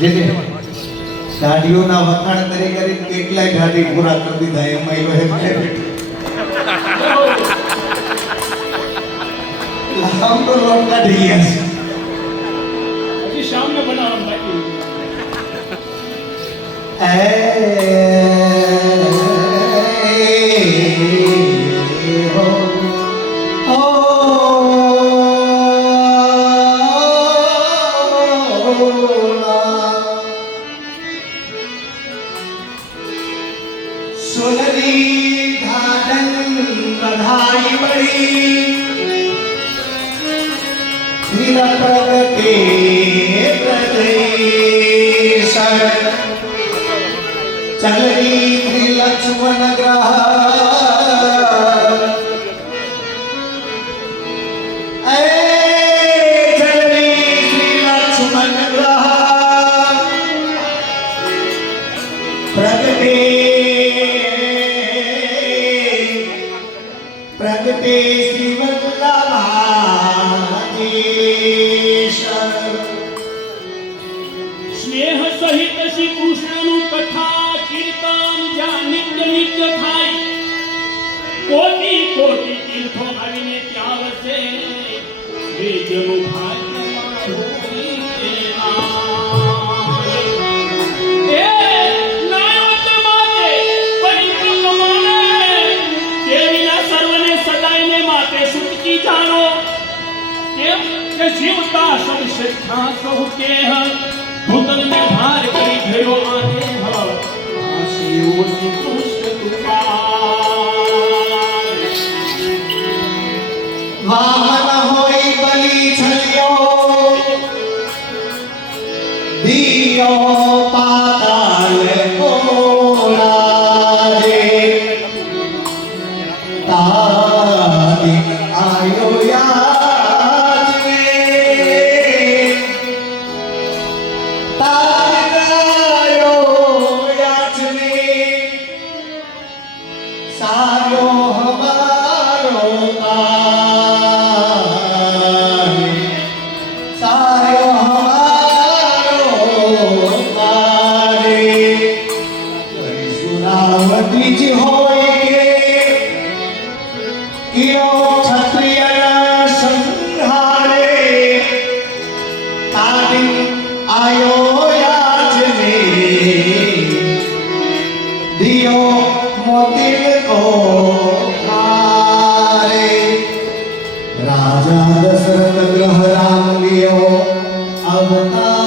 જેને ગાડીઓના વખાણ કરી કરી કેટલાય ગાડી પૂરા કરી દીધા એમાં એનો હેઠે આમ તો લોટ કાઢી ગયા છે હજી શામને બનાવવાનું બાકી सुनरी घाटन बधाई बड़ी वीर प्रगटे प्रदेश चलरी श्री लक्ष्मण ग्रह प्रगटे श्री वल्लभाधीश्वर સ્નેહ સહિત શ્રી કૃષ્ણનું કથા કીર્તન જ્યાં નિત્ય નિત્ય થાય કોટી કોટી તીર્થો આવીને ત્યાં વસે એ જેનું ભાગ્ય હોય તેના. એ નાયવત માટે પરિપૂર્ણ માને દેવીના સર્વને સદાયને માટે સુખી જાણો કેમ કે જીવતા સૌ શ્રેષ્ઠા સૌ કેહ ભૂતલ ને ભાર કરી ભયો આને હ આશીઓ શ્રી કૃષ્ણ કૃપા વામન હોય બલી છલ્યો દિયો પાતાલ કોલારે તાદી આયો યાચને सारो हमारो आने सारो हमारो आने सुनावती जी होए कियो क्षत्रिय संहारे तादिन आयो याचने दियो मोतिल को हारे राजा दशरथ ग्रह राम लियो अवतार